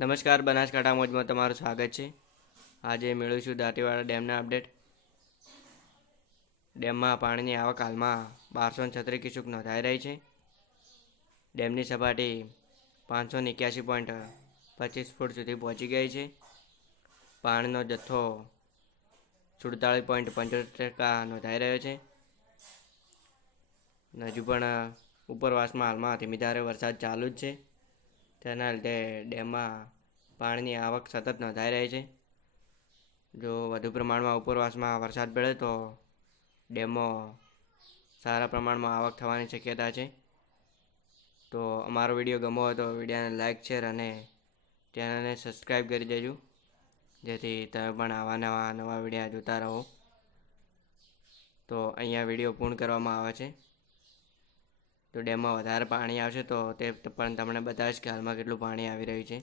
નમસ્કાર, બનાસકાંઠા મોજમાં તમારું સ્વાગત છે. આજે મેળવીશું દાંતીવાડા ડેમના અપડેટ. ડેમમાં પાણીની આવક હાલમાં બારસો છત્રીસ ક્યુસેક નોંધાઈ રહી છે. ડેમની સપાટી પાંચસો એક્યાસી પોઈન્ટ પચીસ ફૂટ સુધી પહોંચી ગઈ છે. પાણીનો જથ્થો સુડતાળીસ પોઈન્ટ પંચોતેર ટકા નોંધાઈ રહ્યો છે. હજુ પણ ઉપરવાસમાં હાલમાં ધીમીધારે વરસાદ ચાલુ જ છે. તેના લીધે ડેમમાં પાણીની આવક સતત નોંધાઈ રહી છે. જો વધુ પ્રમાણમાં ઉપરવાસમાં વરસાદ પડે તો ડેમો સારા પ્રમાણમાં આવક થવાની શક્યતા છે. તો અમારો વીડિયો ગમો હોય તો વિડીયોને લાઇક શેર અને ચેનલને સબસ્ક્રાઈબ કરી દેજો. જેથી તમે પણ આવા નવા નવા વિડીયા જોતા રહો. તો અહીંયા વીડિયો પૂર્ણ કરવામાં આવે છે. તો ડેમમાં વધારે પાણી આવશે તો તે પણ તમને બતાવીશ કે હાલમાં કેટલું પાણી આવી રહ્યું છે.